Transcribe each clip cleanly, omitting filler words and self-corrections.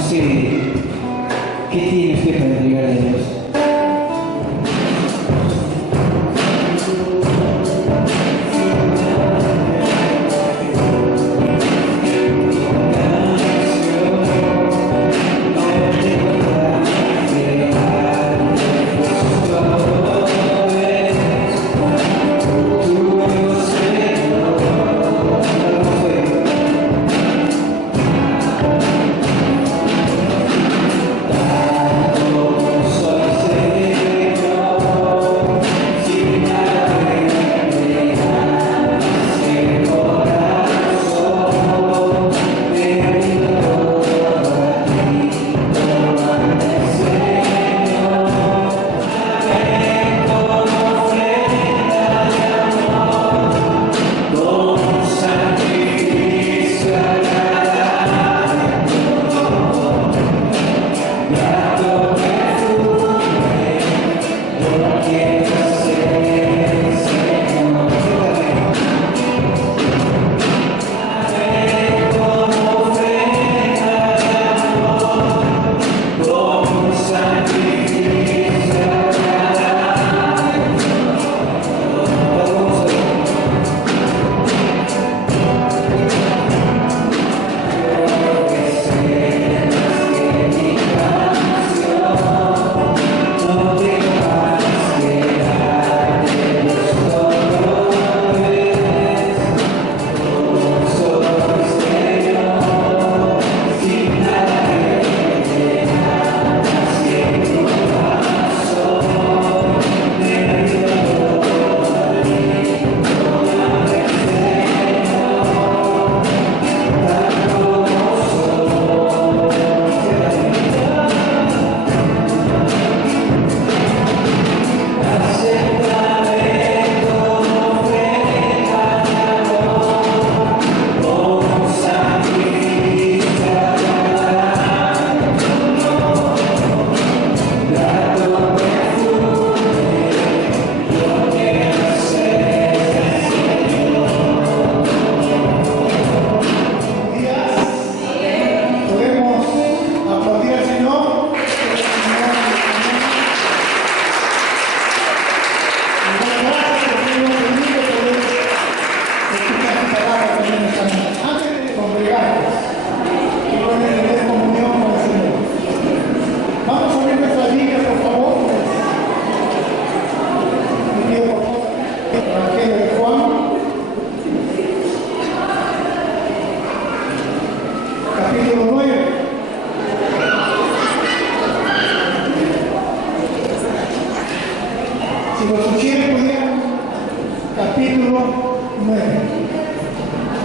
sé qué tiene usted para entregarle a Dios.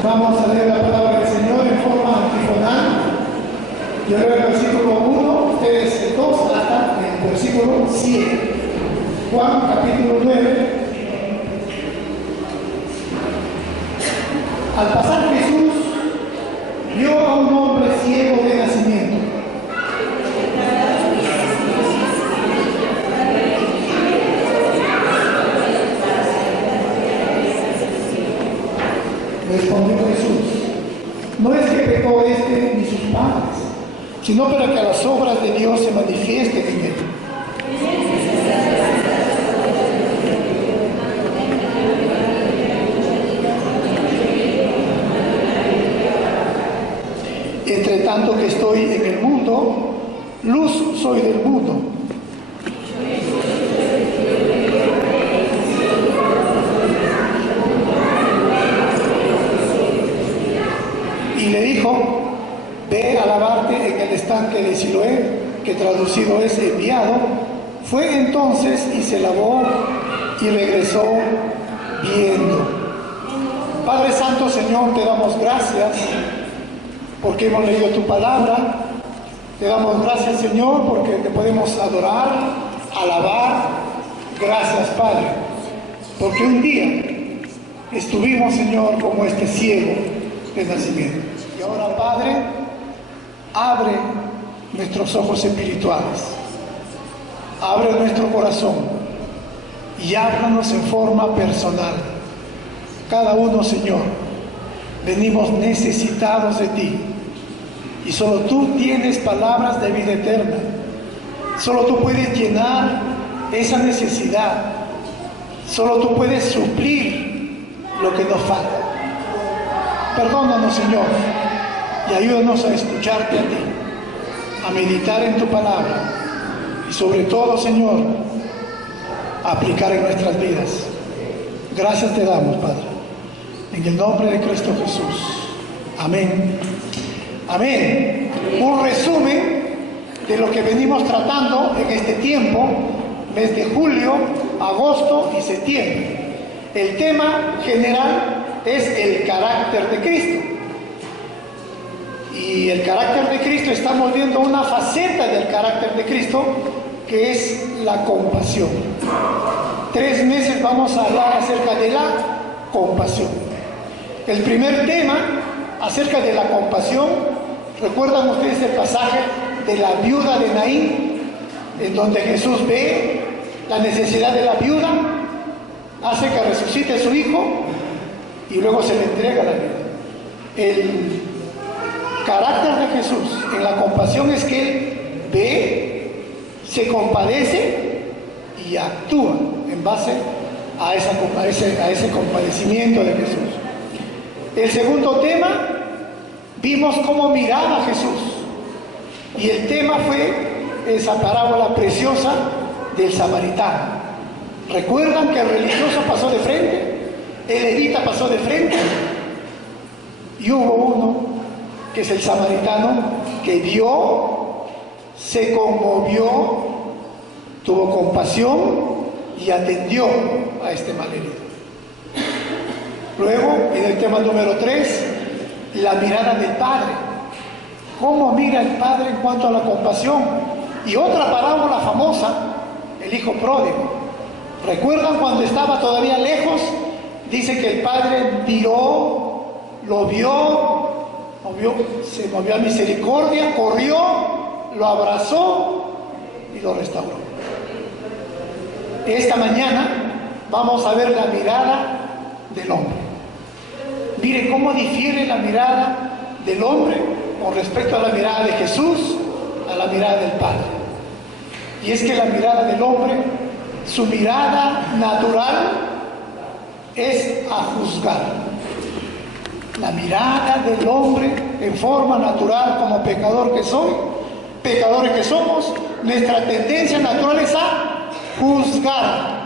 Vamos a leer la palabra del Señor en forma antifonal. Yo leo el versículo 1, ustedes el 2 hasta el versículo 7. Juan capítulo 9. Al pasar Jesús vio a un hombre ciego de nacimiento. Respondió Jesús: no es que pecó este ni sus padres, sino para que las obras de Dios se manifiesten en él. Entre tanto que estoy en el mundo, luz soy del mundo. Y le dijo: ve a lavarte en el estanque de Siloé, que traducido es enviado. Fue entonces y se lavó y regresó viendo. Padre Santo, Señor, te damos gracias porque hemos leído tu palabra. Te damos gracias, Señor, porque te podemos adorar, alabar. Gracias, Padre, porque un día estuvimos, Señor, como este ciego de nacimiento. Y ahora, Padre, abre nuestros ojos espirituales, abre nuestro corazón y háblanos en forma personal. Cada uno, Señor, venimos necesitados de ti. Y solo tú tienes palabras de vida eterna. Solo tú puedes llenar esa necesidad. Solo tú puedes suplir lo que nos falta. Perdónanos, Señor, y ayúdanos a escucharte a ti, a meditar en tu palabra y sobre todo, Señor, a aplicar en nuestras vidas. Gracias te damos, Padre, en el nombre de Cristo Jesús. Amén. Amén. Un resumen de lo que venimos tratando en este tiempo, mes de julio, agosto y septiembre. El tema general es el carácter de Cristo. Y el carácter de Cristo, estamos viendo una faceta del carácter de Cristo, que es la compasión. 3 meses vamos a hablar acerca de la compasión. El primer tema acerca de la compasión, ¿recuerdan ustedes el pasaje de la viuda de Naín? En donde Jesús ve la necesidad de la viuda, hace que resucite a su hijo y luego se le entrega la vida. El carácter de Jesús en la compasión es que Él ve, se compadece y actúa en base a ese compadecimiento de Jesús. El segundo tema, vimos cómo miraba a Jesús. Y el tema fue esa parábola preciosa del samaritano. ¿Recuerdan que el religioso pasó de frente? El levita pasó de frente. Y hubo uno, que es el samaritano, que vio, se conmovió, tuvo compasión y atendió a este malherido. Luego, en el tema número 3, la mirada del Padre. ¿Cómo mira el Padre en cuanto a la compasión? Y otra parábola famosa, el hijo pródigo. ¿Recuerdan cuando estaba todavía lejos? Dice que el Padre miró, lo vio, se movió a misericordia, corrió, lo abrazó y lo restauró. Esta mañana vamos a ver la mirada del hombre. Mire cómo difiere la mirada del hombre con respecto a la mirada de Jesús, a la mirada del Padre. Y es que la mirada del hombre, su mirada natural es a juzgar. La mirada del hombre en forma natural, como pecadores que somos, nuestra tendencia natural es a juzgar.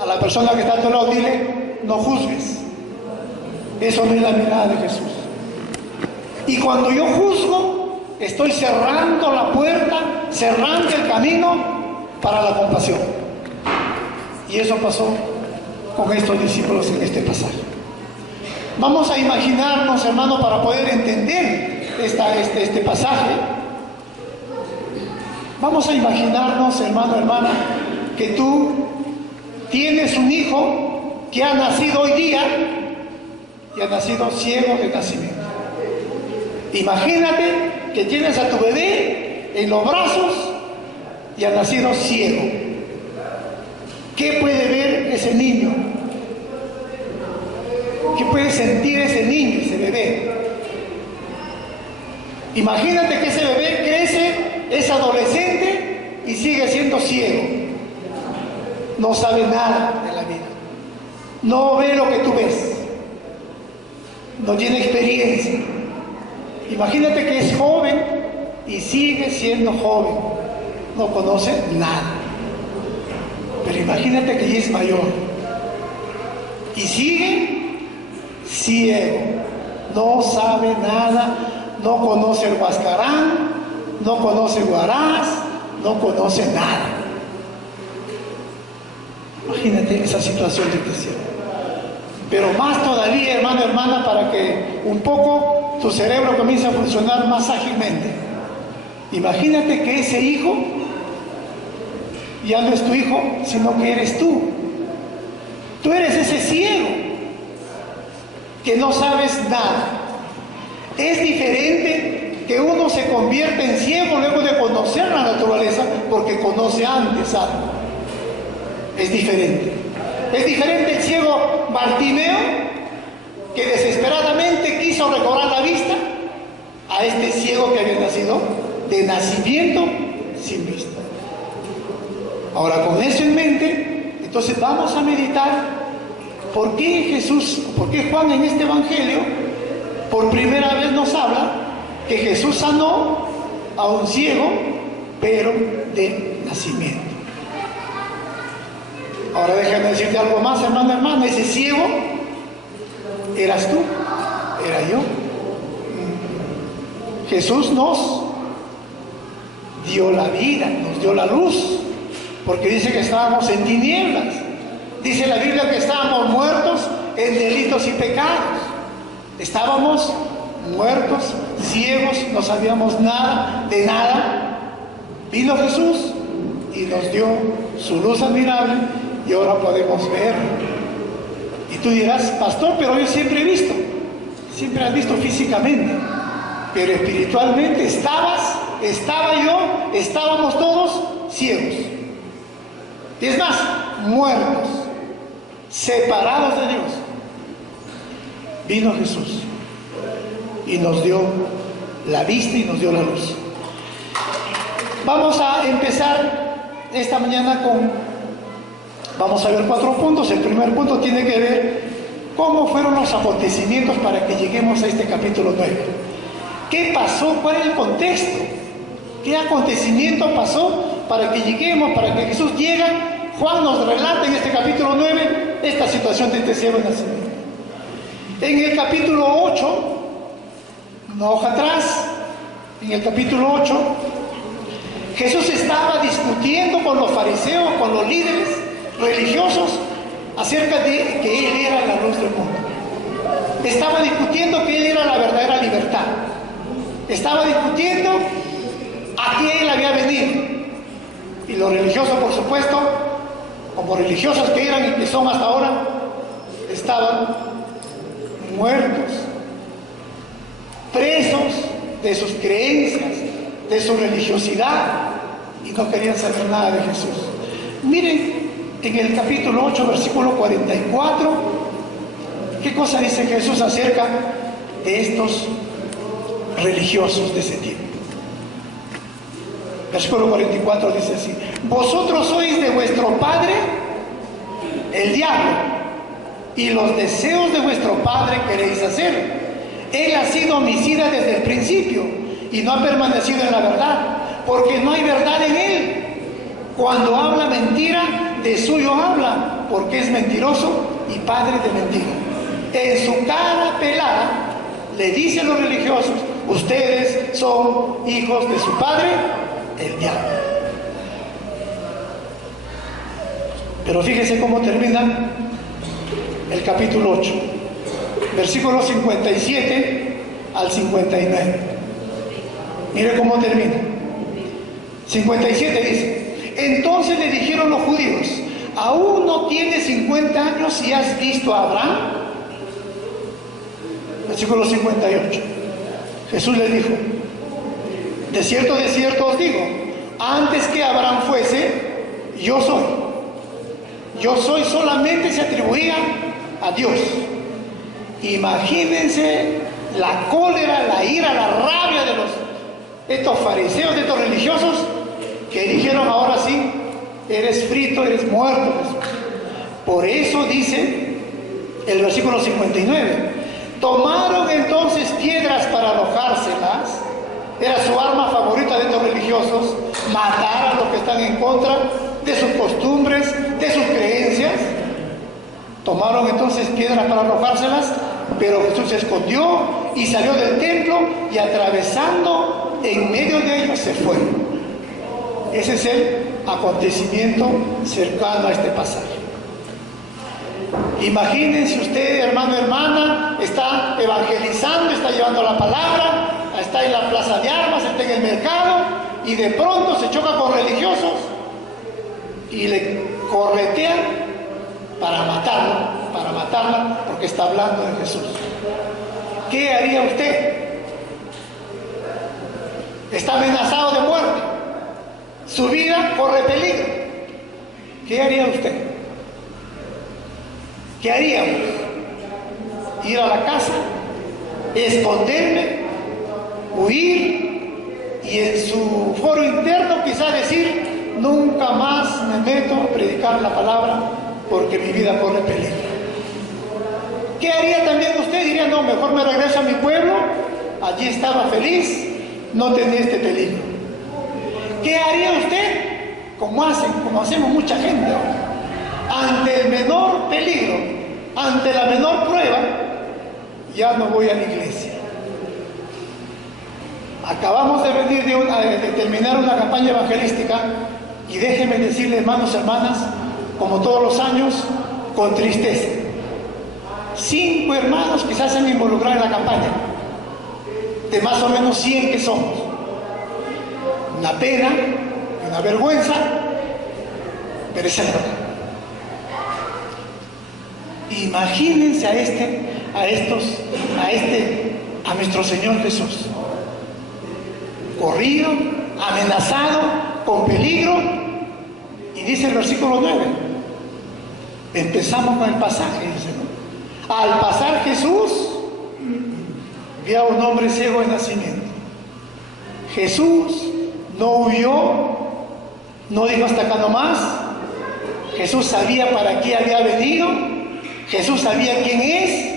A la persona que está a tu lado, dile, no juzgues. Eso no es la mirada de Jesús. Y cuando yo juzgo, estoy cerrando la puerta, cerrando el camino para la compasión. Y eso pasó con estos discípulos en este pasaje. Vamos a imaginarnos, hermano, para poder entender este pasaje. Vamos a imaginarnos, hermano, hermana, que tú tienes un hijo que ha nacido hoy día y ha nacido ciego de nacimiento. Imagínate que tienes a tu bebé en los brazos y ha nacido ciego. ¿Qué puede ver ese niño? ¿Qué puede sentir ese niño, ese bebé? Imagínate que ese bebé crece, es adolescente y sigue siendo ciego. No sabe nada de la vida. No ve lo que tú ves. No tiene experiencia. Imagínate que es joven y sigue siendo joven. No conoce nada. Pero imagínate que ya es mayor. Y sigue ciego. No sabe nada. No conoce el huascarán. No conoce el huaraz. No conoce nada. Imagínate esa situación de ciego. Pero más todavía, hermano, hermana, para que un poco tu cerebro comience a funcionar más ágilmente. Imagínate que ese hijo ya no es tu hijo, sino que eres tú. Tú eres ese ciego que no sabes nada. Es diferente que uno se convierta en ciego luego de conocer la naturaleza, porque conoce antes algo. Es diferente. Es diferente el ciego Bartimeo, que desesperadamente quiso recobrar la vista a este ciego que había nacido de nacimiento sin vista. Ahora, con eso en mente, entonces vamos a meditar por qué Juan en este evangelio por primera vez nos habla que Jesús sanó a un ciego, pero de nacimiento. Ahora déjame decirte algo más, hermano, hermana. Ese ciego eras tú, era yo. Jesús nos dio la vida, nos dio la luz, porque dice que estábamos en tinieblas. Dice la Biblia que estábamos muertos en delitos y pecados. Estábamos muertos, ciegos, no sabíamos nada de nada. Vino Jesús y nos dio su luz admirable y ahora podemos ver. Y tú dirás, pastor, pero yo siempre he visto. Siempre has visto físicamente, pero espiritualmente estaba yo, estábamos todos ciegos. Y es más, muertos, separados de Dios. Vino Jesús y nos dio la vista y nos dio la luz. Vamos a empezar esta mañana vamos a ver 4 puntos. El primer punto tiene que ver cómo fueron los acontecimientos para que lleguemos a este capítulo 9. ¿Qué pasó? ¿Cuál es el contexto? ¿Qué acontecimiento pasó para que lleguemos, para que Jesús llega? Juan nos relata en este capítulo 9 esta situación de este ciego nacimiento. En el capítulo 8, una hoja atrás, en el capítulo 8, Jesús estaba discutiendo con los fariseos, con los líderes religiosos, acerca de que Él era la luz del mundo. Estaba discutiendo que Él era la verdadera libertad. Estaba discutiendo a qué Él había venido. Y los religiosos, por supuesto, como religiosos que eran y que son hasta ahora, estaban muertos, presos de sus creencias, de su religiosidad, y no querían saber nada de Jesús. Miren en el capítulo 8, versículo 44, ¿qué cosa dice Jesús acerca de estos religiosos de ese tiempo? Versículo 44 dice así: vosotros sois de vuestro padre el diablo, y los deseos de vuestro padre queréis hacer. Él ha sido homicida desde el principio y no ha permanecido en la verdad, porque no hay verdad en él. Cuando habla mentira, de suyo habla, porque es mentiroso y padre de mentira. En su cara pelada le dicen los religiosos: ustedes son hijos de su padre el diablo. Pero fíjese cómo termina el capítulo 8, versículos 57 al 59. Mire cómo termina. 57 dice: entonces le dijeron los judíos: ¿aún no tienes 50 años y has visto a Abraham? Versículo 58. Jesús le dijo: de cierto os digo, antes que Abraham fuese, yo soy. Yo soy solamente se atribuía a Dios. Imagínense la cólera, la ira, la rabia de estos fariseos, de estos religiosos, que dijeron: ahora sí, eres frito, eres muerto, Jesús. Por eso dice el versículo 59, tomaron entonces piedras para arrojárselas. Era su arma favorita de estos religiosos, matar a los que están en contra de sus costumbres, de sus creencias. Tomaron entonces piedras para arrojárselas, pero Jesús se escondió y salió del templo, y atravesando en medio de ellos se fue. Ese es el acontecimiento cercano a este pasaje. Imagínense usted, hermano, hermana, está evangelizando, está llevando la palabra, está en la plaza de armas, está en el mercado, y de pronto se choca con religiosos y le corretean para matarla, porque está hablando de Jesús. ¿Qué haría usted? Está amenazado de muerte, su vida corre peligro. ¿Qué haría usted? ¿Qué haríamos? ¿Ir a la casa? ¿Esconderme? huir y en su foro interno quizá decir: nunca más me meto a predicar la palabra porque mi vida corre peligro. ¿Qué haría también usted? Diría: no, mejor me regreso a mi pueblo, allí estaba feliz, no tenía este peligro. ¿Qué haría usted? Como hacemos mucha gente ahora. Ante el menor peligro, ante la menor prueba, ya no voy a la iglesia. Acabamos de venir de terminar una campaña evangelística y déjenme decirles, hermanos y hermanas, como todos los años, con tristeza. 5 hermanos quizás se han involucrado en la campaña, de más o menos 100 que somos. Una pena, una vergüenza, pero es el verdad. Imagínense a nuestro Señor Jesús, corrido, amenazado, con peligro, y dice el versículo 9, empezamos con el pasaje, dice, ¿no? Al pasar Jesús, vio a un hombre ciego de nacimiento. Jesús no huyó, no dijo hasta acá nomás. Jesús sabía para qué había venido, Jesús sabía quién es,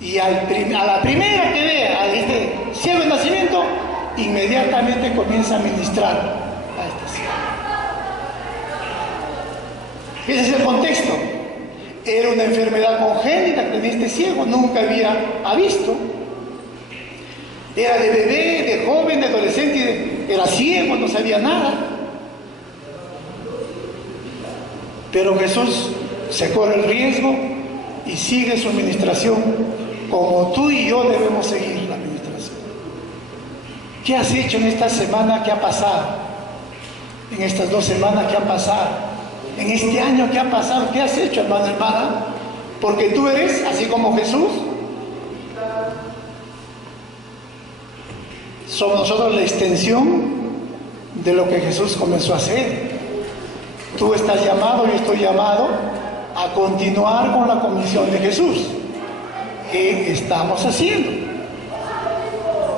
y a la primera que vea a este ciego de nacimiento, inmediatamente comienza a ministrar a este ciego. Ese es el contexto. Era una enfermedad congénita que tenía este ciego, nunca había visto. Era de bebé, de joven, de adolescente, era ciego, no sabía nada. Pero Jesús se corre el riesgo y sigue su administración como tú y yo debemos seguir la administración. ¿Qué has hecho en esta semana que ha pasado? En estas 2 semanas que han pasado. En este año que ha pasado. ¿Qué has hecho, hermano, hermana? Porque tú eres así como Jesús. Somos nosotros la extensión de lo que Jesús comenzó a hacer. Tú estás llamado, yo estoy llamado a continuar con la comisión de Jesús. ¿Qué estamos haciendo?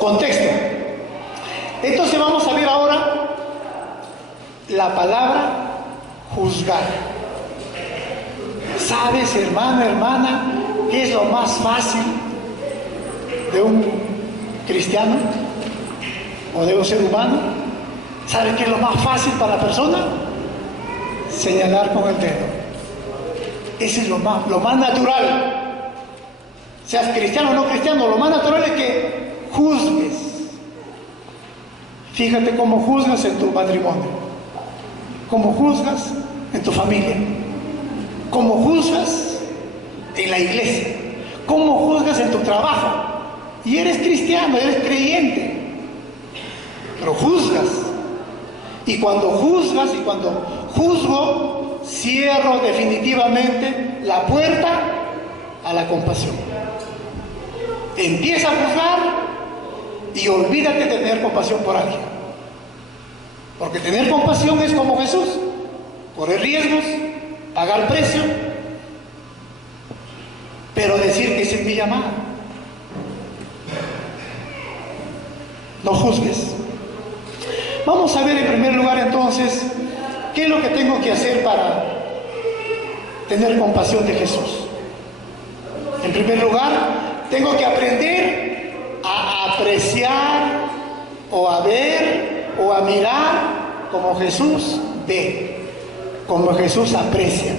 Contexto. Entonces vamos a ver ahora la palabra juzgar. ¿Sabes, hermano, hermana, qué es lo más fácil de un cristiano o de un ser humano? ¿Sabe qué es lo más fácil para la persona? Señalar con el dedo. Ese es lo más natural. Seas cristiano o no cristiano, lo más natural es que juzgues. Fíjate cómo juzgas en tu matrimonio, cómo juzgas en tu familia, cómo juzgas en la iglesia, cómo juzgas en tu trabajo. Y eres cristiano, eres creyente, pero juzgas. Y cuando juzgas y cuando juzgo, cierro definitivamente la puerta a la compasión. Empieza a juzgar y olvídate de tener compasión por alguien. Porque tener compasión es como Jesús: correr riesgos, pagar precio, pero decir que ese es mi llamado. No juzgues. Vamos a ver en primer lugar entonces qué es lo que tengo que hacer para tener compasión de Jesús. En primer lugar, tengo que aprender a apreciar o a ver o a mirar como Jesús ve, como Jesús aprecia.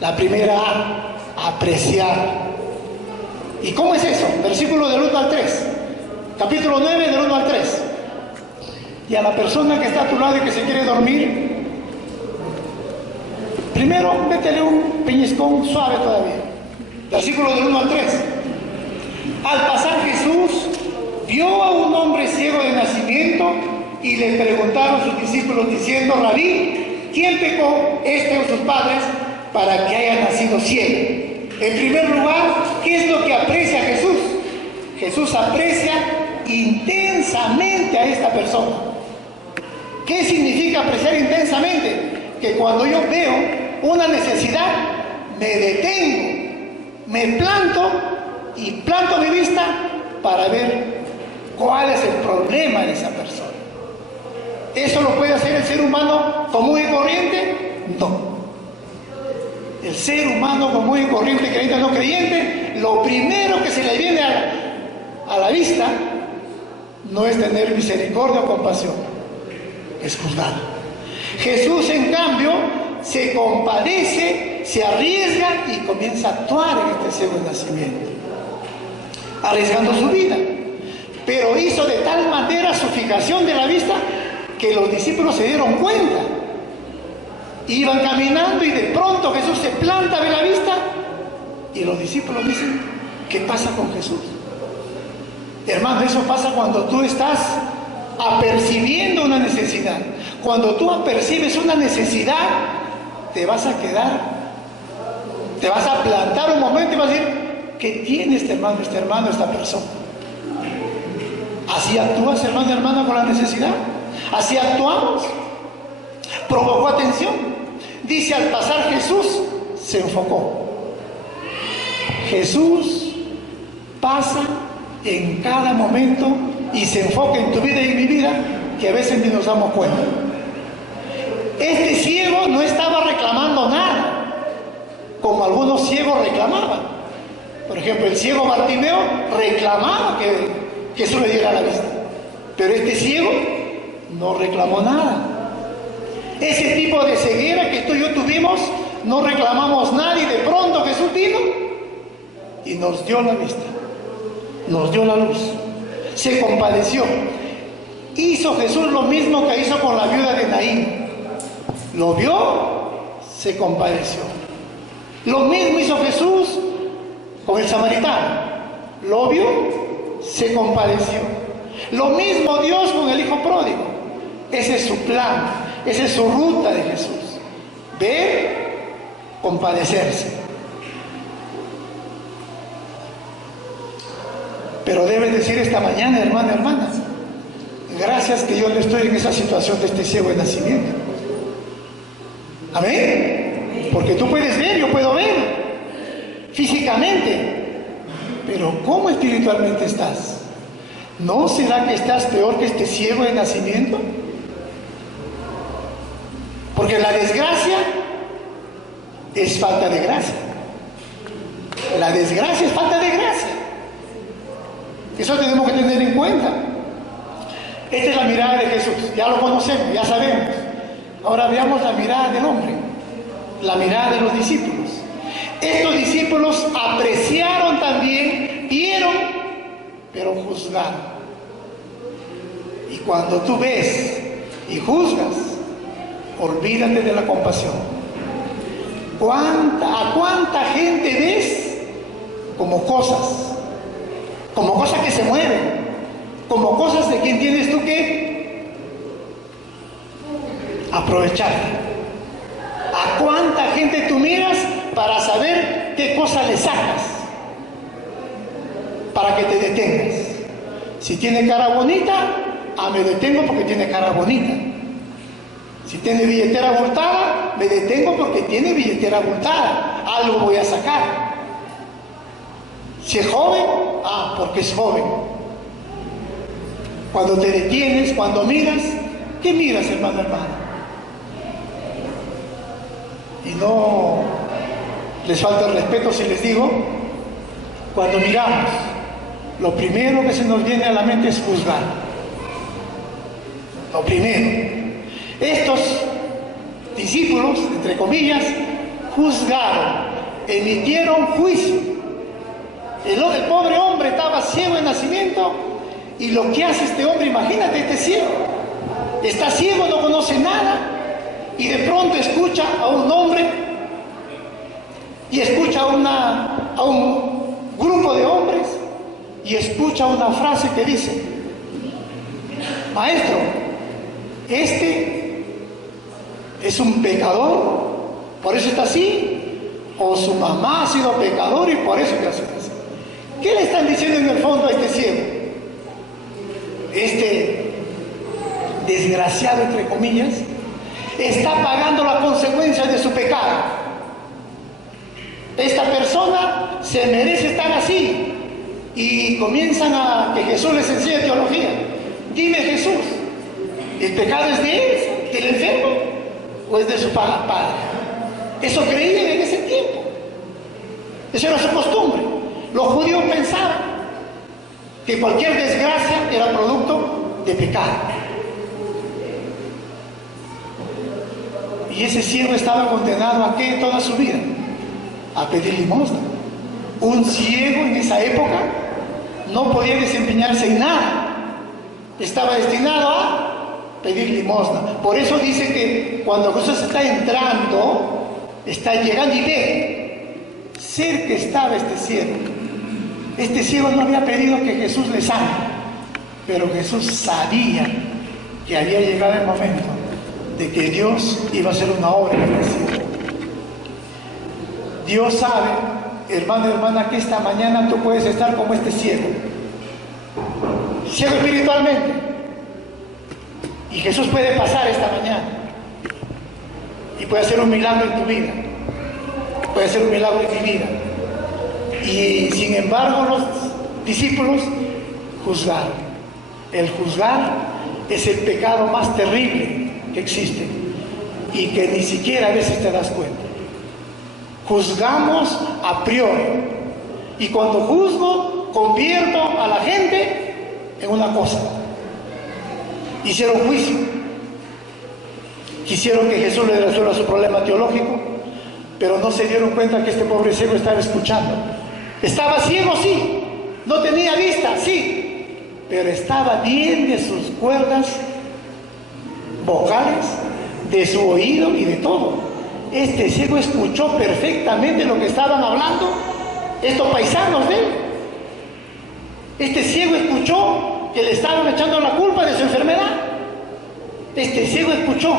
La primera A, apreciar. ¿Y cómo es eso? Versículo del 1 al 3. Capítulo 9 del 1 al 3. Y a la persona que está a tu lado y que se quiere dormir, primero métele un peñiscón suave todavía. Versículo del 1 al 3. Al pasar Jesús vio a un hombre ciego de nacimiento y le preguntaron sus discípulos diciendo: Rabí, ¿quién pecó, este o sus padres, para que haya nacido ciego? En primer lugar, ¿qué es lo que aprecia Jesús? Jesús aprecia intensamente a esta persona. ¿Qué significa apreciar intensamente? Que cuando yo veo una necesidad, me detengo, me planto y planto mi vista para ver ¿Cuál es el problema de esa persona? ¿Eso lo puede hacer el ser humano común y corriente? No. El ser humano común y corriente, creyente o no creyente, lo primero que se le viene a la vista no es tener misericordia o compasión, es juzgar. Jesús, en cambio, se compadece, se arriesga y comienza a actuar en este ciego de nacimiento, arriesgando su vida. Pero hizo de tal manera su fijación de la vista que los discípulos se dieron cuenta. Iban caminando y de pronto Jesús se planta a la vista y los discípulos dicen: ¿qué pasa con Jesús? Hermano, eso pasa cuando tú estás apercibiendo una necesidad. Cuando tú apercibes una necesidad, te vas a quedar, te vas a plantar un momento y vas a decir: ¿qué tiene este hermano, esta persona? Así actúas, hermano, con la necesidad. Así actuamos. Provocó atención. Dice: al pasar Jesús, se enfocó. Jesús pasa en cada momento y se enfoca en tu vida y en mi vida, que a veces ni nos damos cuenta. Este ciego no estaba reclamando nada, como algunos ciegos reclamaban. Por ejemplo, el ciego Bartimeo reclamaba que Jesús le diera la vista, pero este ciego no reclamó nada. Ese tipo de ceguera que tú y yo tuvimos, no reclamamos nada y de pronto Jesús vino y nos dio la vista, nos dio la luz, se compadeció. Hizo Jesús lo mismo que hizo con la viuda de Naín. Lo vio, se compadeció. Lo mismo hizo Jesús con el samaritano. Lo vio, se compadeció. Lo mismo Dios con el hijo pródigo. Ese es su plan, esa es su ruta de Jesús. Ver, compadecerse. Pero debes decir esta mañana, hermano, hermanas, gracias que yo no estoy en esa situación de este ciego de nacimiento. Amén. Porque tú puedes ver, yo puedo ver físicamente, pero ¿cómo espiritualmente estás? ¿No será que estás peor que este ciego de nacimiento? Porque la desgracia es falta de gracia. La desgracia es falta de gracia. Eso tenemos que tener en cuenta. Esta es la mirada de Jesús, ya lo conocemos, ya sabemos. Ahora veamos la mirada del hombre, la mirada de los discípulos. Estos discípulos apreciaron también, vieron, pero juzgaron. Y cuando tú ves y juzgas, olvídate de la compasión. ¿A cuánta gente ves como cosas que se mueven, como cosas de quien tienes tú que aprovechar? ¿A cuánta gente tú miras para saber qué cosa le sacas para que te detengas? Si tiene cara bonita, me detengo porque tiene cara bonita. Si tiene billetera abultada, me detengo porque tiene billetera abultada. Algo voy a sacar. Si es joven, porque es joven. Cuando te detienes, cuando miras, ¿qué miras, hermano, hermana? Y no les falta el respeto si les digo, cuando miramos, lo primero que se nos viene a la mente es juzgar. Lo primero. Estos discípulos, entre comillas, juzgaron, emitieron juicio. El pobre hombre estaba ciego de nacimiento y lo que hace este hombre, imagínate, este ciego, está ciego, no conoce nada y de pronto escucha a un hombre y escucha a un grupo de hombres y escucha una frase que dice: maestro, este es un pecador, por eso está así, o su mamá ha sido pecador y por eso está así. ¿Qué le están diciendo en el fondo a este ciego? Este desgraciado, entre comillas, está pagando las consecuencias de su pecado. Esta persona se merece estar así, y comienzan a que Jesús les enseñe teología. Dime, Jesús, ¿el pecado es de él, del enfermo, o es de su padre? Eso creían en ese tiempo. Eso era su costumbre. Los judíos pensaban que cualquier desgracia era producto de pecado. Y ese ciego estaba condenado a ¿qué? Toda su vida, a pedir limosna. Un ciego en esa época no podía desempeñarse en nada. Estaba destinado a pedir limosna. Por eso dice que cuando Jesús está entrando, está llegando y ve, cerca estaba este ciego. Este ciego no había pedido que Jesús le sane, pero Jesús sabía que había llegado el momento de que Dios iba a hacer una obra en este ciego. Dios sabe, hermano y hermana, que esta mañana tú puedes estar como este ciego espiritualmente, y Jesús puede pasar esta mañana y puede hacer un milagro en tu vida, puede hacer un milagro en mi vida. Y sin embargo los discípulos juzgaron. El juzgar es el pecado más terrible que existe y que ni siquiera a veces te das cuenta. Juzgamos a priori, y cuando juzgo convierto a la gente en una cosa. Hicieron juicio, quisieron que Jesús le resuelva su problema teológico, pero no se dieron cuenta que este pobre ciego estaba escuchando. Estaba ciego, sí, no tenía vista, sí, pero estaba bien de sus cuerdas vocales, de su oído y de todo. Este ciego escuchó perfectamente lo que estaban hablando estos paisanos de él. Este ciego escuchó que le estaban echando la culpa de su enfermedad. Este ciego escuchó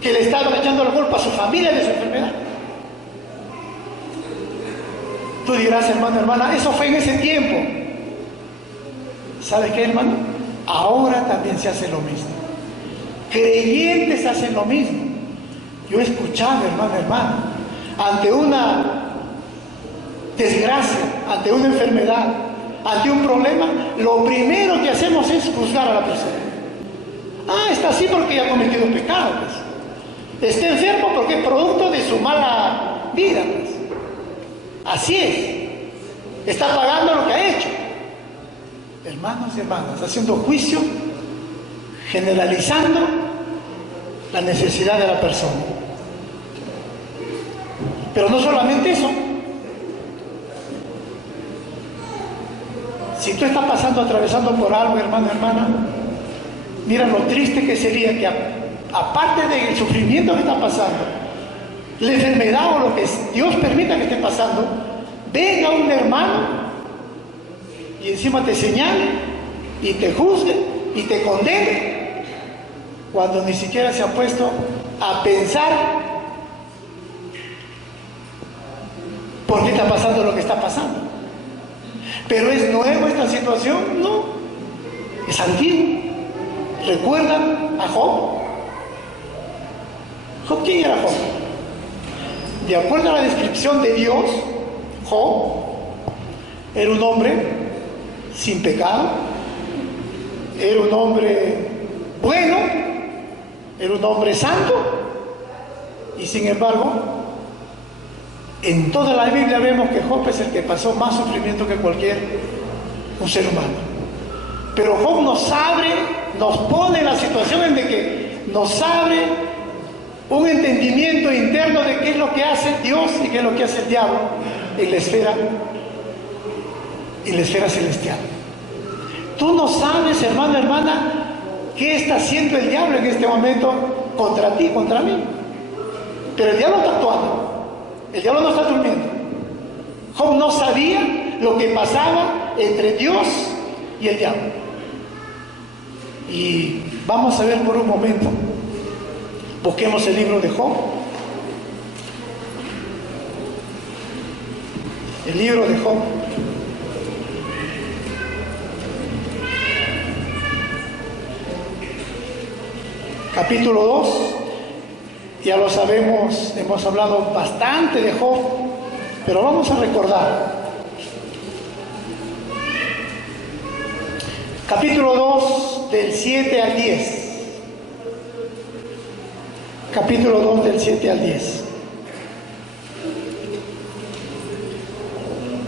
que le estaban echando la culpa a su familia de su enfermedad. Tú dirás, hermano, hermana, eso fue en ese tiempo. ¿Sabe qué, hermano? Ahora también se hace lo mismo. Creyentes hacen lo mismo. Yo he escuchado, hermano, hermana, ante una desgracia, ante una enfermedad, ante un problema, lo primero que hacemos es juzgar a la persona. Ah, está así porque ha cometido pecado, pues. Está enfermo porque es producto de su mala vida, pues. Así es. Está pagando lo que ha hecho. Hermanos y hermanas, haciendo juicio, generalizando la necesidad de la persona. Pero no solamente eso. Si tú estás pasando, atravesando por algo, hermano, hermana, mira lo triste que sería que aparte del sufrimiento que está pasando, la enfermedad o lo que Dios permita que esté pasando, venga un hermano y encima te señale y te juzgue y te condene, cuando ni siquiera se ha puesto a pensar por qué está pasando lo que está pasando. Pero ¿es nuevo esta situación? No, es antiguo. ¿Recuerdan a Job? ¿Job quién era Job? De acuerdo a la descripción de Dios, Job era un hombre sin pecado, era un hombre bueno, era un hombre santo, y sin embargo, en toda la Biblia vemos que Job es el que pasó más sufrimiento que cualquier un ser humano. Pero Job nos abre, nos pone en la situación en de que nos abre un entendimiento interno de qué es lo que hace Dios y qué es lo que hace el diablo en la esfera celestial. Tú no sabes, hermano, hermana, qué está haciendo el diablo en este momento contra ti, contra mí. Pero el diablo está actuando. El diablo no está durmiendo. Job no sabía lo que pasaba entre Dios y el diablo. Y vamos a ver por un momento. Busquemos el libro de Job. El libro de Job. Capítulo 2. Ya lo sabemos, hemos hablado bastante de Job, pero vamos a recordar. Capítulo 2, del 7 al 10. Capítulo 2, del 7 al 10.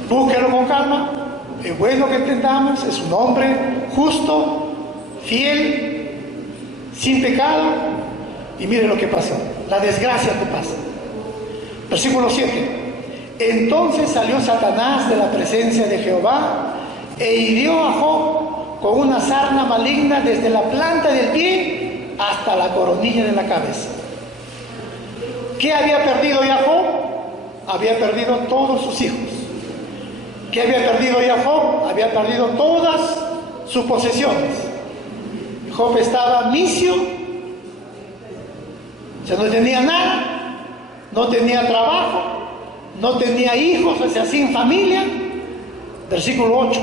Búsquelo con calma. Es bueno que entendamos. Es un hombre justo, fiel, sin pecado. Y mire lo que pasó. La desgracia que pasa. Versículo 7. Entonces salió Satanás de la presencia de Jehová e hirió a Job con una sarna maligna desde la planta del pie hasta la coronilla de la cabeza. ¿Qué había perdido ya Job? Había perdido todos sus hijos. ¿Qué había perdido ya Job? Había perdido todas sus posesiones. Job estaba misio, o sea, no tenía nada, no tenía trabajo, no tenía hijos, o sea, sin familia. Versículo 8.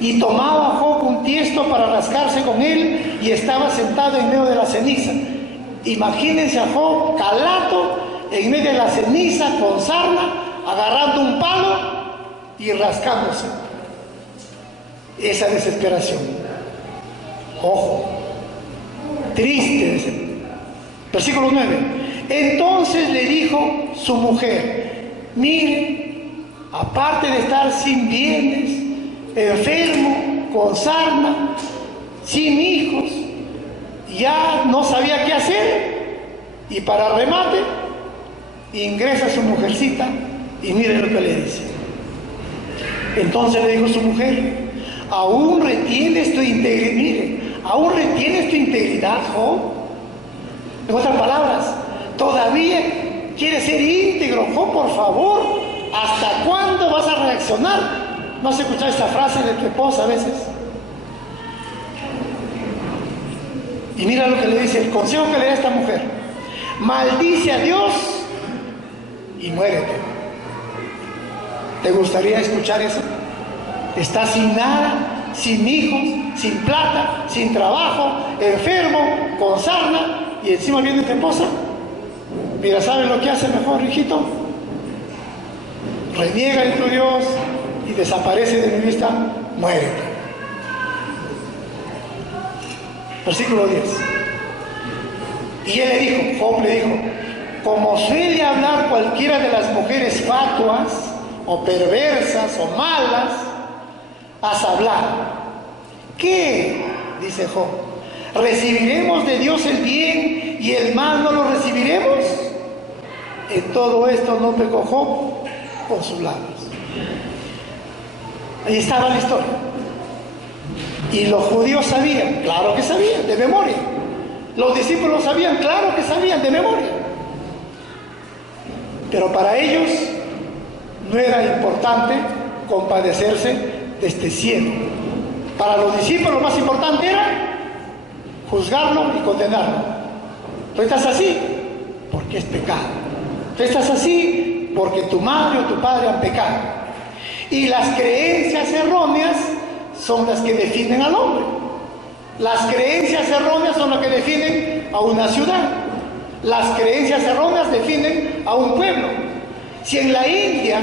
Y tomaba Job un tiesto para rascarse con él y estaba sentado en medio de la ceniza. Imagínense a Job calato en medio de la ceniza con sarna, agarrando un palo y rascándose. Esa desesperación. Ojo, triste. Versículo 9. Entonces le dijo su mujer: mire, aparte de estar sin bienes, enfermo, con sarna, sin hijos, ya no sabía qué hacer, y para remate ingresa su mujercita y mire lo que le dice. Entonces le dijo su mujer: aún retienes tu integridad. Mire, aún retienes tu integridad, Job. En otras palabras, todavía quieres ser íntegro, Job, por favor. ¿Hasta cuándo vas a reaccionar? ¿No has escuchado esta frase de tu esposa a veces? Y mira lo que le dice, el consejo que le da esta mujer: maldice a Dios y muérete. ¿Te gustaría escuchar eso? Estás sin nada, sin hijos, sin plata, sin trabajo, enfermo, con sarna, y encima viene tu esposa. Mira, ¿sabes lo que hace mejor, hijito? Reniega en tu Dios y desaparece de mi vista, muérete. Versículo 10. Y él le dijo, Job le dijo: como suele hablar cualquiera de las mujeres fatuas o perversas o malas, haz hablar. ¿Qué? Dice Job. ¿Recibiremos de Dios el bien y el mal no lo recibiremos? En todo esto no pecó Job con sus labios. Ahí estaba la historia. Y los judíos sabían, claro que sabían, de memoria. Los discípulos sabían, claro que sabían, de memoria. Pero para ellos no era importante compadecerse de este cielo. Para los discípulos lo más importante era juzgarlo y condenarlo. Tú estás así porque es pecado. Tú estás así porque tu madre o tu padre han pecado. Y las creencias erróneas son las que definen al hombre. Las creencias erróneas son las que definen a una ciudad. Las creencias erróneas definen a un pueblo. Si en la India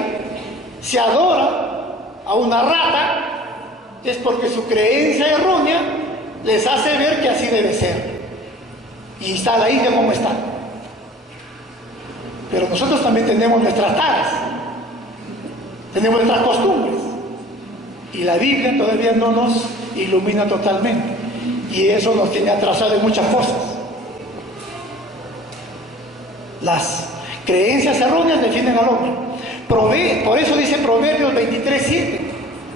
se adora a una rata, es porque su creencia errónea les hace ver que así debe ser. Y está la India como está. Pero nosotros también tenemos nuestras taras, tenemos nuestras costumbres, y la Biblia todavía no nos ilumina totalmente, y eso nos tiene atrasado en muchas cosas. Las creencias erróneas definen al hombre. Por eso dice Proverbios 23:7.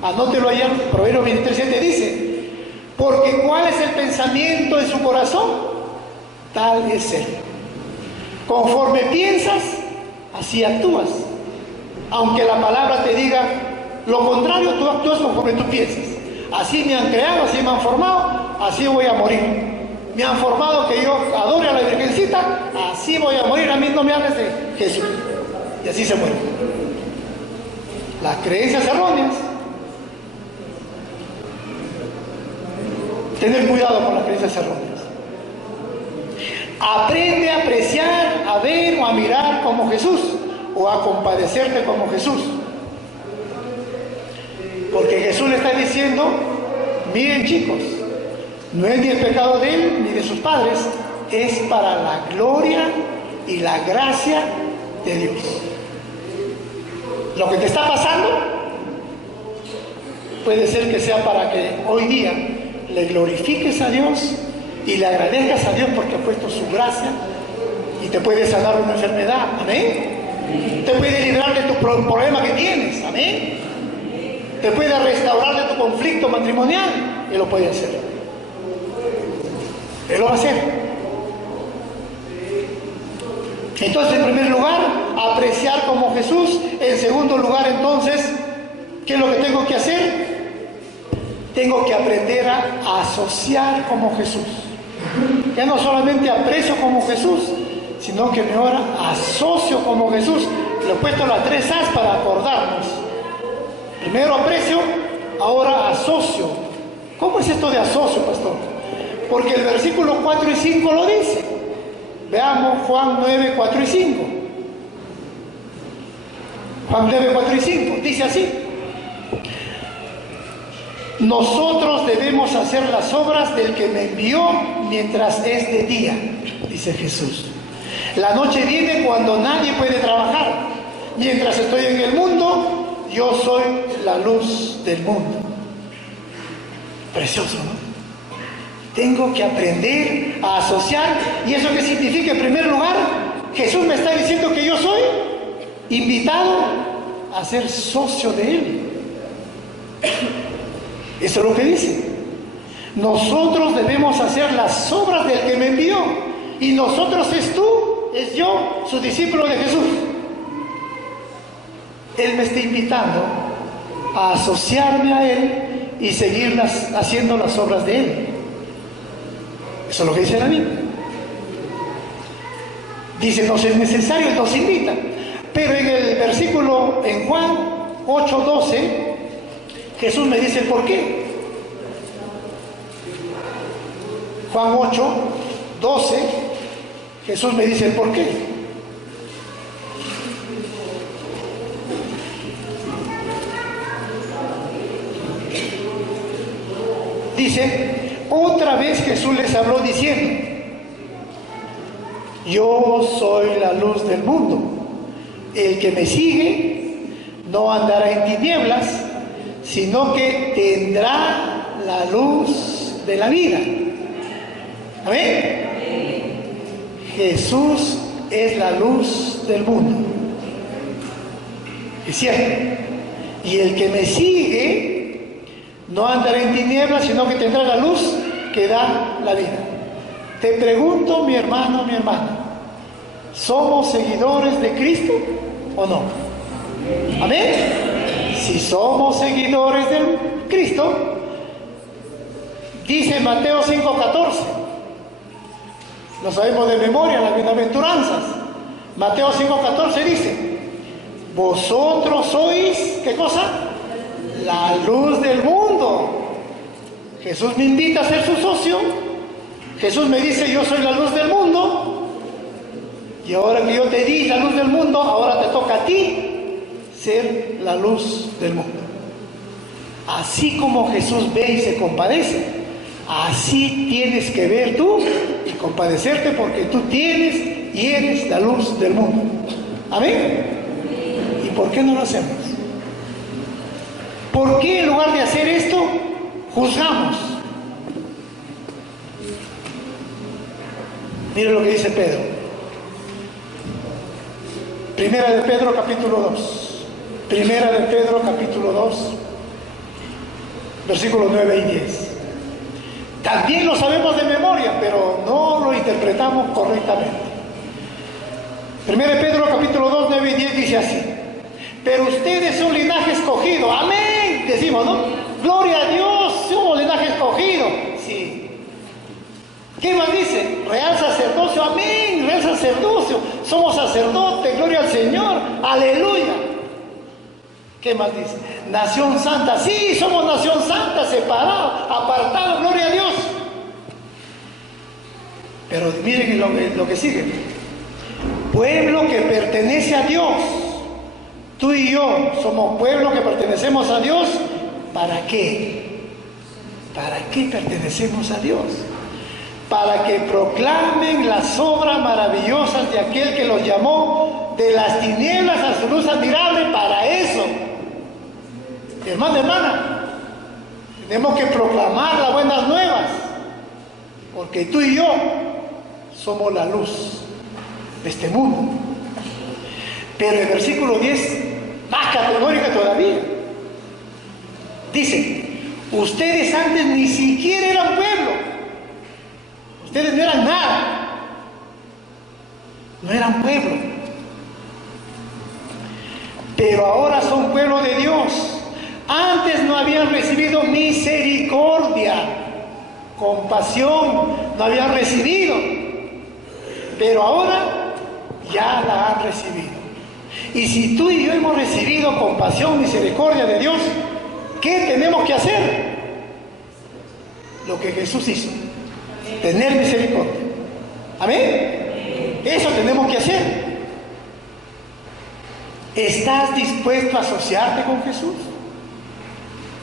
Anótelo allá. Proverbios 23:7 dice: porque cuál es el pensamiento de su corazón, tal es él. Conforme piensas, así actúas. Aunque la palabra te diga lo contrario, tú actúas conforme tú piensas. Así me han creado, así me han formado, así voy a morir. Me han formado que yo adore a la Virgencita, así voy a morir. A mí no me hables de Jesús. Y así se muere. Las creencias erróneas. Tener cuidado con las creencias erróneas. Aprende a apreciar, a ver o a mirar como Jesús, o a compadecerte como Jesús. Porque Jesús le está diciendo: miren chicos, no es ni el pecado de él ni de sus padres, es para la gloria y la gracia de Dios. Lo que te está pasando puede ser que sea para que hoy día le glorifiques a Dios y le agradezcas a Dios porque ha puesto su gracia y te puede sanar una enfermedad, amén. Te puede librar de tu problema que tienes, amén. Te puede restaurar de tu conflicto matrimonial. Él lo puede hacer. Él lo va a hacer. Entonces, en primer lugar, apreciar como Jesús. En segundo lugar, entonces, ¿qué es lo que tengo que hacer? Tengo que aprender a asociar como Jesús. Ya no solamente aprecio como Jesús, sino que ahora asocio como Jesús. Le he puesto las 3 A's para acordarnos. Primero aprecio, ahora asocio. ¿Cómo es esto de asocio, pastor? Porque el versículo 4 y 5 lo dice. Veamos Juan 9, 4 y 5. Juan 9, 4 y 5. Dice así. Nosotros debemos hacer las obras del que me envió mientras es de día, dice Jesús. La noche viene cuando nadie puede trabajar. Mientras estoy en el mundo, yo soy la luz del mundo. Precioso, ¿no? Tengo que aprender a asociar. ¿Y eso qué significa? En primer lugar, Jesús me está diciendo que yo soy invitado a ser socio de Él. Eso es lo que dice. Nosotros debemos hacer las obras del que me envió. Y nosotros es tú, es yo, su discípulo de Jesús. Él me está invitando a asociarme a Él y seguir haciendo las obras de Él. Eso es lo que dice la Biblia. Dice, no es necesario, Él nos invita. Pero en el versículo, en Juan 8:12, Jesús me dice por qué. Juan 8:12, Jesús me dice el por qué. Dice, otra vez Jesús les habló diciendo, yo soy la luz del mundo. El que me sigue no andará en tinieblas, sino que tendrá la luz de la vida. ¿Amén? Jesús es la luz del mundo. Es cierto. Y el que me sigue no andará en tinieblas, sino que tendrá la luz que da la vida. Te pregunto, mi hermano, mi hermana, ¿somos seguidores de Cristo o no? ¿Amén? Si somos seguidores de Cristo, dice Mateo 5:14, lo sabemos de memoria, las bienaventuranzas. Mateo 5:14 dice, vosotros sois, ¿qué cosa? La luz del mundo. Jesús me invita a ser su socio. Jesús me dice, yo soy la luz del mundo. Y ahora que yo te di la luz del mundo, ahora te toca a ti ser la luz del mundo. Así como Jesús ve y se compadece, así tienes que ver tú y compadecerte, porque tú tienes y eres la luz del mundo. ¿Amén? ¿Y por qué no lo hacemos? ¿Por qué en lugar de hacer esto, juzgamos? Mire lo que dice Pedro. Primera de Pedro capítulo 2. Primera de Pedro capítulo 2, versículos 9 y 10. También lo sabemos de memoria, pero no lo interpretamos correctamente. Primera de Pedro capítulo 2, 9 y 10 dice así. Pero ustedes son linaje escogido. Amén. Decimos, ¿no? Gloria a Dios, somos linaje escogido. Sí. ¿Qué más dice? Real sacerdocio. Amén. Real sacerdocio. Somos sacerdotes. Gloria al Señor. Aleluya. ¿Qué más dice? Nación santa. Sí, somos nación santa, separados, apartados. Gloria a Dios. Pero miren lo que sigue. Pueblo que pertenece a Dios. Tú y yo somos pueblo que pertenecemos a Dios. ¿Para qué? ¿Para qué pertenecemos a Dios? Para que proclamen las obras maravillosas de aquel que los llamó de las tinieblas a su luz admirable. Para eso, hermano, hermana, tenemos que proclamar las buenas nuevas, porque tú y yo somos la luz de este mundo. Pero el versículo 10, más categórica todavía, dice: ustedes antes ni siquiera eran pueblo, ustedes no eran nada, no eran pueblo, pero ahora son pueblo de Dios. Antes no habían recibido misericordia, compasión, no habían recibido, pero ahora ya la han recibido. Y si tú y yo hemos recibido compasión, misericordia de Dios, ¿qué tenemos que hacer? Lo que Jesús hizo, tener misericordia. ¿Amén? Eso tenemos que hacer. ¿Estás dispuesto a asociarte con Jesús?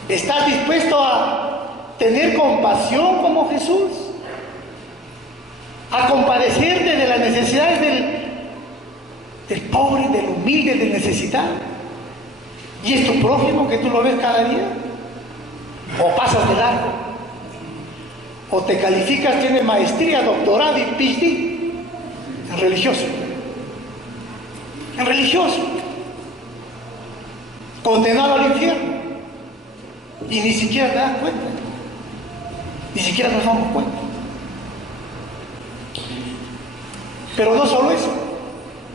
¿Estás dispuesto a tener compasión como Jesús? ¿A compadecerte de las necesidades del pobre, del humilde, del necesitado? ¿Y es tu prójimo que tú lo ves cada día? ¿O pasas de largo? ¿O te calificas, tienes maestría, doctorado y PhD en religioso? En religioso. Condenado al infierno. Y ni siquiera te das cuenta. Ni siquiera nos damos cuenta. Pero no solo eso.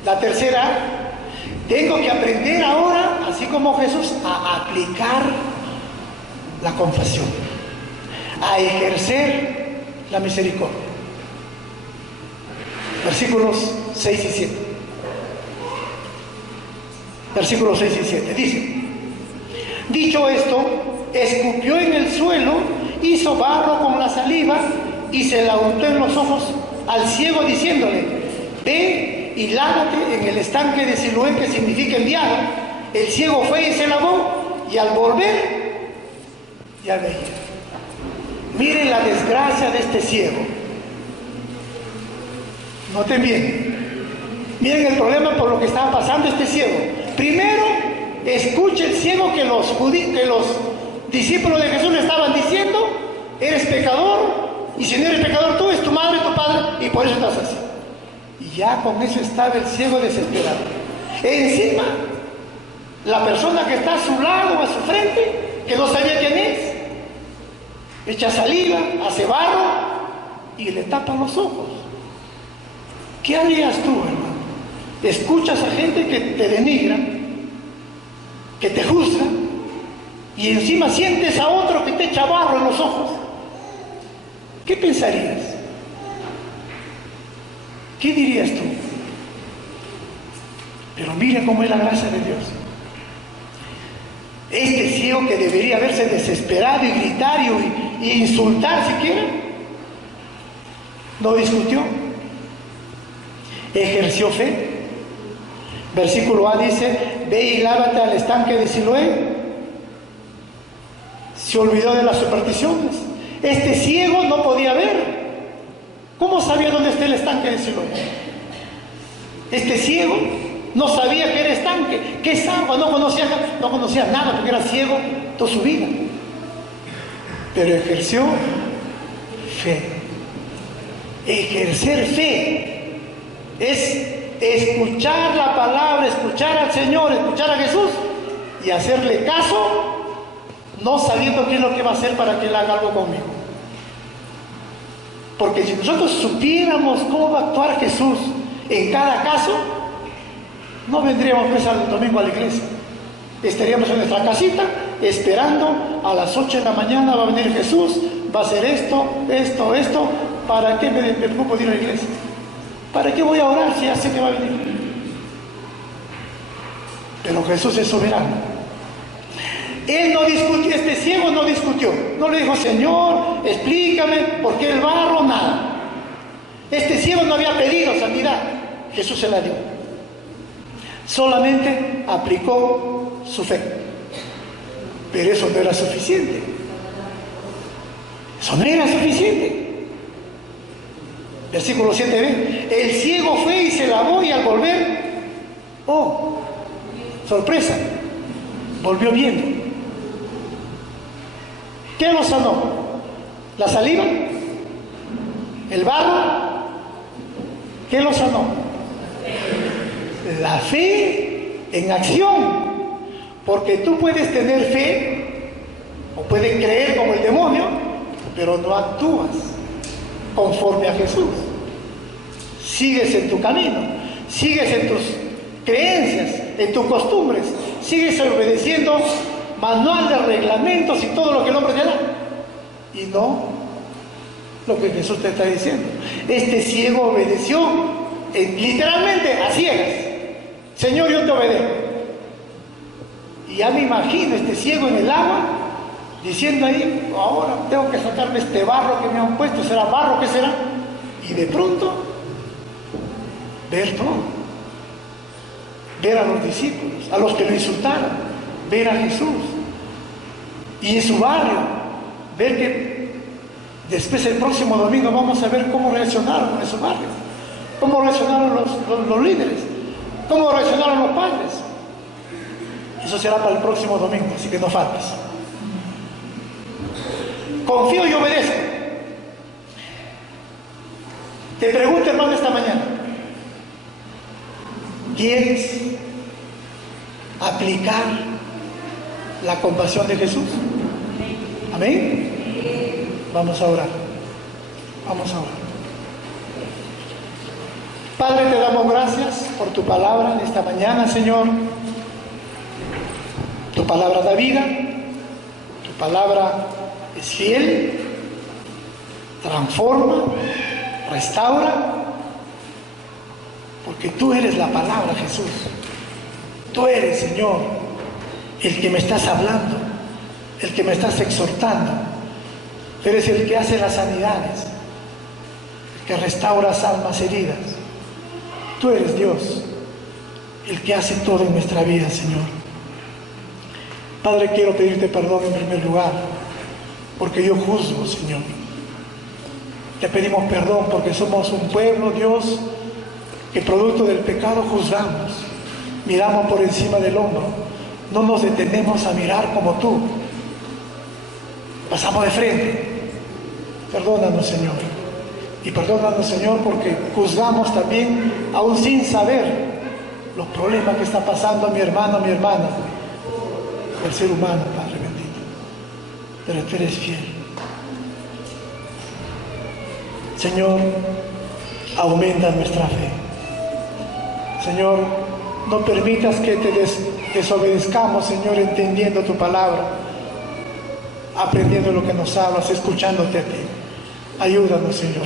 La tercera, tengo que aprender ahora, así como Jesús, a aplicar la confesión, a ejercer la misericordia. Versículos 6 y 7. Versículos 6 y 7. Dice: dicho esto, escupió en el suelo, hizo barro con la saliva y se la untó en los ojos al ciego, diciéndole: ve y lávate en el estanque de Siloé, que significa enviado. El ciego fue y se lavó, y al volver ya veía. Miren la desgracia de este ciego. Noten bien. Miren el problema por lo que estaba pasando este ciego. Primero, escuche el ciego que los discípulos de Jesús le estaban diciendo: eres pecador, y si no eres pecador tú, es tu madre, tu padre, y por eso estás así. Y ya con eso estaba el ciego desesperado. Encima, la persona que está a su lado, a su frente, que no sabía quién es, echa saliva, hace barro y le tapa los ojos. ¿Qué harías tú, hermano? Escuchas a gente que te denigra, que te juzga, y encima sientes a otro que te echa barro en los ojos. ¿Qué pensarías? ¿Qué dirías tú? Pero mira cómo es la gracia de Dios. Este ciego, que debería haberse desesperado y gritar y insultar siquiera, no discutió, ejerció fe. Versículo A dice: ve y lávate al estanque de Siloé. Se olvidó de las supersticiones. Este ciego no podía ver. ¿Cómo sabía dónde está el estanque de Siloé? Este ciego no sabía que era estanque, que es agua, no conocía nada, porque era ciego toda su vida. Pero ejerció fe. Ejercer fe es escuchar la palabra, escuchar al Señor, escuchar a Jesús y hacerle caso, no sabiendo qué es lo que va a hacer para que Él haga algo conmigo. Porque si nosotros supiéramos cómo va a actuar Jesús en cada caso, no vendríamos pues al domingo a la iglesia. Estaríamos en nuestra casita esperando. A las 8 de la mañana va a venir Jesús, va a hacer esto. ¿Para qué me preocupo de ir a la iglesia? ¿Para qué voy a orar si ya sé que va a venir? Pero Jesús es soberano. Él no discutió, este ciego no discutió. No le dijo: Señor, explícame por qué el barro, nada. Este ciego no había pedido sanidad. Jesús se la dio. Solamente aplicó su fe. Pero eso no era suficiente. Eso no era suficiente. Versículo 7b. El ciego fue y se lavó y al volver, oh, sorpresa, volvió viendo. ¿Qué lo sanó? ¿La saliva? ¿El barro? ¿Qué lo sanó? La fe en acción. Porque tú puedes tener fe o puedes creer como el demonio, pero no actúas conforme a Jesús. Sigues en tu camino, sigues en tus creencias, en tus costumbres, sigues obedeciendo manual de reglamentos y todo lo que el hombre te da. Y no lo que Jesús te está diciendo. Este ciego obedeció literalmente a ciegas. Señor, yo te obedezco. Y ya me imagino este ciego en el agua diciendo ahí, ahora tengo que sacarme este barro que me han puesto. ¿Será barro? ¿Qué será? Y de pronto ver todo, ver a los discípulos, a los que lo insultaron, ver a Jesús, y en su barrio ver que después el próximo domingo vamos a ver cómo reaccionaron en su barrio, cómo reaccionaron los líderes, cómo reaccionaron los padres. Eso será para el próximo domingo, así que no faltes. Confío y obedezco. Te pregunto, hermano, esta mañana, ¿quieres aplicar la compasión de Jesús? ¿Amén? Vamos a orar. Vamos a orar. Padre, te damos gracias por tu palabra en esta mañana, Señor. Tu palabra da vida, tu palabra es fiel, transforma, restaura, porque tú eres la palabra, Jesús. Tú eres, Señor, el que me estás hablando, el que me estás exhortando. Tú eres el que hace las sanidades, el que restauras almas heridas. Tú eres Dios, el que hace todo en nuestra vida, Señor. Padre, quiero pedirte perdón en primer lugar, porque yo juzgo, Señor. Te pedimos perdón porque somos un pueblo, Dios, que producto del pecado juzgamos, miramos por encima del hombro, no nos detenemos a mirar como tú, pasamos de frente. Perdónanos, Señor, y perdónanos, Señor, porque juzgamos también, aún sin saber los problemas que está pasando mi hermano, mi hermana, el ser humano, Padre bendito. Pero tú eres fiel. Señor, aumenta nuestra fe. Señor, no permitas que te desobedezcamos, Señor, entendiendo tu palabra, aprendiendo lo que nos hablas, escuchándote a ti. Ayúdanos, Señor.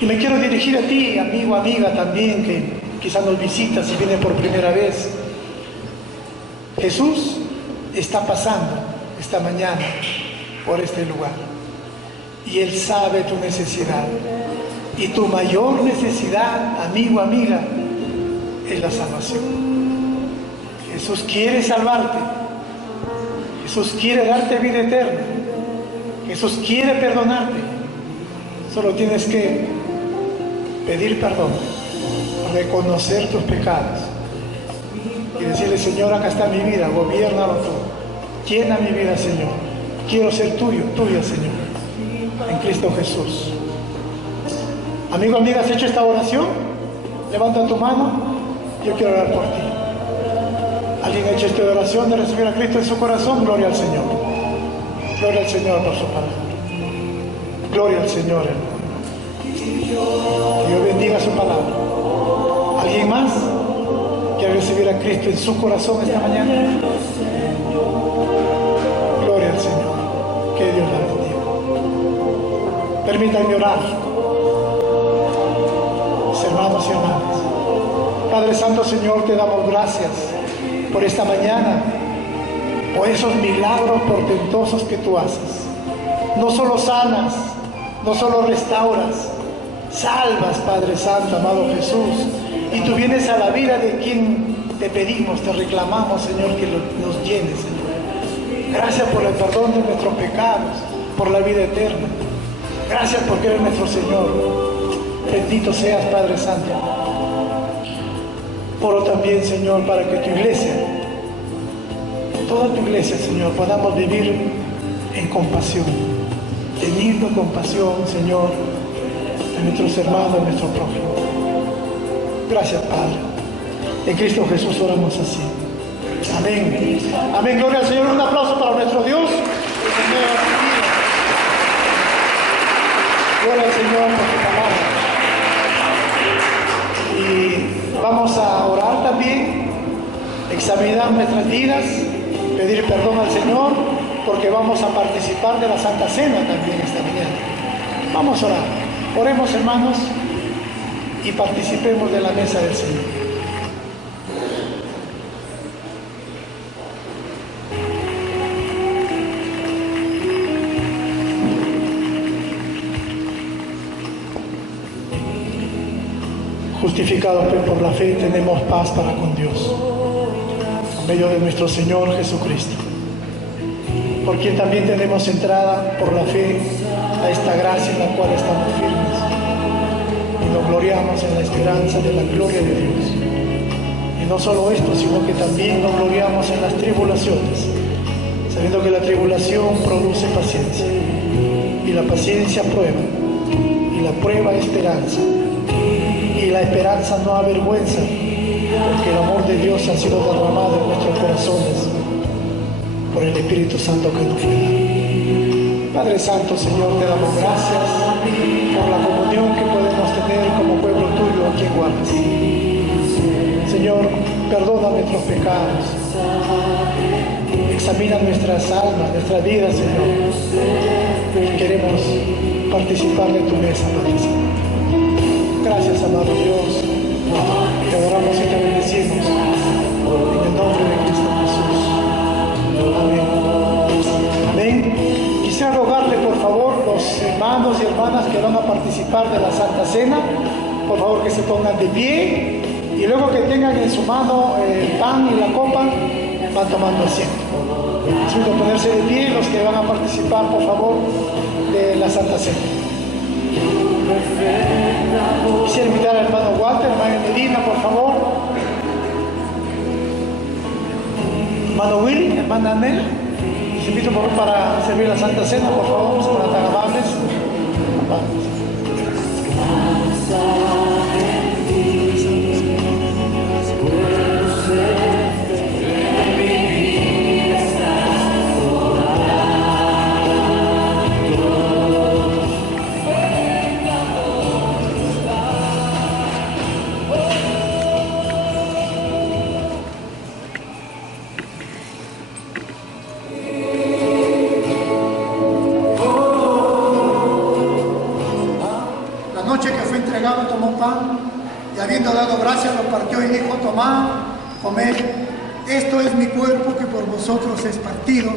Y me quiero dirigir a ti, amigo, amiga también, que quizás nos visitas y viene por primera vez. Jesús está pasando esta mañana por este lugar y Él sabe tu necesidad, y tu mayor necesidad, amigo, amiga, es la salvación. Jesús quiere salvarte, Jesús quiere darte vida eterna, Jesús quiere perdonarte. Solo tienes que pedir perdón, reconocer tus pecados y decirle: Señor, acá está mi vida, gobiérnalo tú, llena mi vida, Señor, quiero ser tuyo, tuya, Señor, en Cristo Jesús. Amigo, amiga, ¿has hecho esta oración? Levanta tu mano, yo quiero orar por ti. ¿Alguien ha hecho esta oración de recibir a Cristo en su corazón? Gloria al Señor. Gloria al Señor por su palabra. Gloria al Señor, hermano. Que Dios bendiga su palabra. ¿Alguien más quiere recibir a Cristo en su corazón esta mañana? Gloria al Señor. Que Dios la bendiga. Permítanme orar, mis hermanos y hermanas. Padre Santo, Señor, te damos gracias por esta mañana, por esos milagros portentosos que tú haces. No solo sanas, no solo restauras, salvas, Padre Santo, amado Jesús, y tú vienes a la vida de quien te pedimos, te reclamamos, Señor, que nos llenes, Señor. Gracias por el perdón de nuestros pecados, por la vida eterna. Gracias porque eres nuestro Señor. Bendito seas, Padre Santo. Oro también, Señor, para que tu iglesia, toda tu iglesia, Señor, podamos vivir en compasión, teniendo compasión, Señor, de nuestros hermanos, de nuestro prójimo. Gracias, Padre. En Cristo Jesús oramos así. Amén. Amén. Gloria al Señor. Un aplauso para nuestro Dios. Gloria al Señor por su palabra. Y vamos a orar también, examinar nuestras vidas, pedir perdón al Señor, porque vamos a participar de la Santa Cena también esta mañana. Vamos a orar. Oremos, hermanos, y participemos de la mesa del Señor. Justificados pues por la fe, tenemos paz para con Dios, por medio de nuestro Señor Jesucristo, por quien también tenemos entrada por la fe a esta gracia en la cual estamos firmes, y nos gloriamos en la esperanza de la gloria de Dios. Y no solo esto, sino que también nos gloriamos en las tribulaciones, sabiendo que la tribulación produce paciencia, y la paciencia prueba, y la prueba esperanza. Y la esperanza no avergüenza, porque el amor de Dios ha sido derramado en nuestros corazones por el Espíritu Santo que nos fue dado. Padre Santo, Señor, te damos gracias por la comunión que podemos tener como pueblo tuyo aquí en Guardas. Señor, perdona nuestros pecados, examina nuestras almas, nuestras vidas, Señor. Queremos participar de tu mesa, Padre Santo. Gracias, amado Dios. Te adoramos y te bendecimos. En el nombre de Cristo Jesús. Amén. Amén. Quisiera rogarle, por favor, los hermanos y hermanas que van a participar de la Santa Cena, por favor que se pongan de pie y luego que tengan en su mano el pan y la copa, van tomando asiento. Les pido ponerse de pie los que van a participar, por favor, de la Santa Cena. Quisiera invitar al hermano Walter, hermano Medina, por favor. Hermano Will, hermana Anel, les invito por favor para servir la Santa Cena, por favor, sean tan amables. Tomó pan y habiendo dado gracias lo partió y dijo: tomad, comed, esto es mi cuerpo que por vosotros es partido,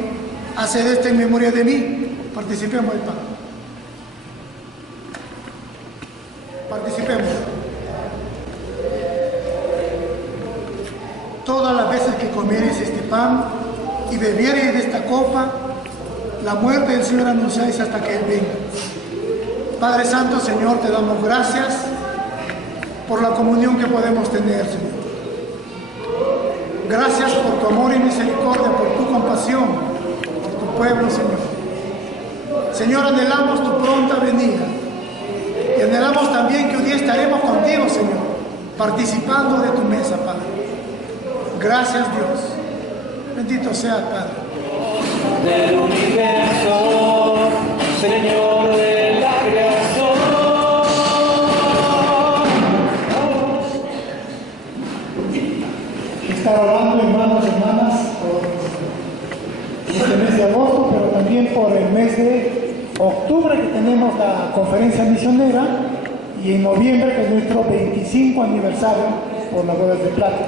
haced esto en memoria de mí. Participemos del pan. Participemos. Todas las veces que comiereis este pan y bebiereis de esta copa, la muerte del Señor anunciáis hasta que Él venga. Padre Santo, Señor, te damos gracias por la comunión que podemos tener, Señor. Gracias por tu amor y misericordia, por tu compasión, por tu pueblo, Señor. Señor, anhelamos tu pronta venida y anhelamos también que un día estaremos contigo, Señor, participando de tu mesa, Padre. Gracias, Dios. Bendito seas, Padre. Del universo, Señor de la creación. Estar orando, hermanos y hermanas, por este mes de agosto, pero también por el mes de octubre, que tenemos la conferencia misionera, y en noviembre, que es nuestro 25 aniversario por las bodas de plata.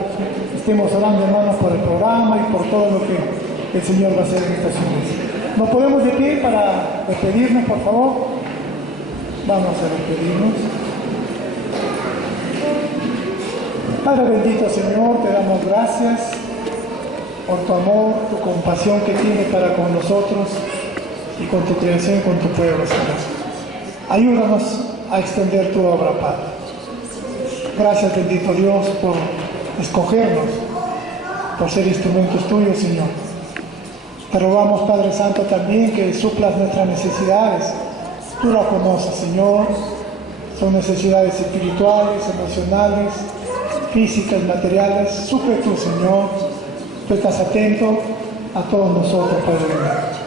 Estemos orando, hermanos, por el programa y por todo lo que el Señor va a hacer en esta ciudad. Nos ponemos de pie para despedirnos, por favor. Vamos a despedirnos. Padre bendito, Señor, te damos gracias por tu amor, tu compasión que tienes para con nosotros y con tu creación y con tu pueblo, Señor. Ayúdanos a extender tu obra, Padre. Gracias, bendito Dios, por escogernos, por ser instrumentos tuyos, Señor. Te rogamos, Padre Santo, también que suplas nuestras necesidades. Tú las conoces, Señor. Son necesidades espirituales, emocionales, físicas, materiales. Suple tú, Señor. Tú estás atento a todos nosotros, Padre mío.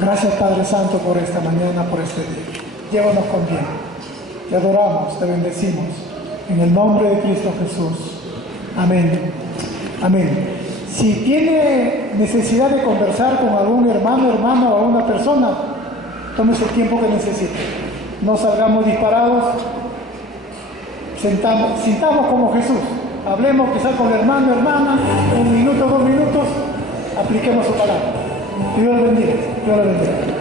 Gracias, Padre Santo, por esta mañana, por este día. Llévanos con bien. Te adoramos, te bendecimos. En el nombre de Cristo Jesús. Amén. Amén. Si tiene necesidad de conversar con algún hermano, hermana o alguna persona, tómese el tiempo que necesite. No salgamos disparados. Sintamos como Jesús. Hablemos quizás con el hermano, hermana, 1 minuto, 2 minutos. Apliquemos su palabra. Dios lo bendiga. Dios lo bendiga.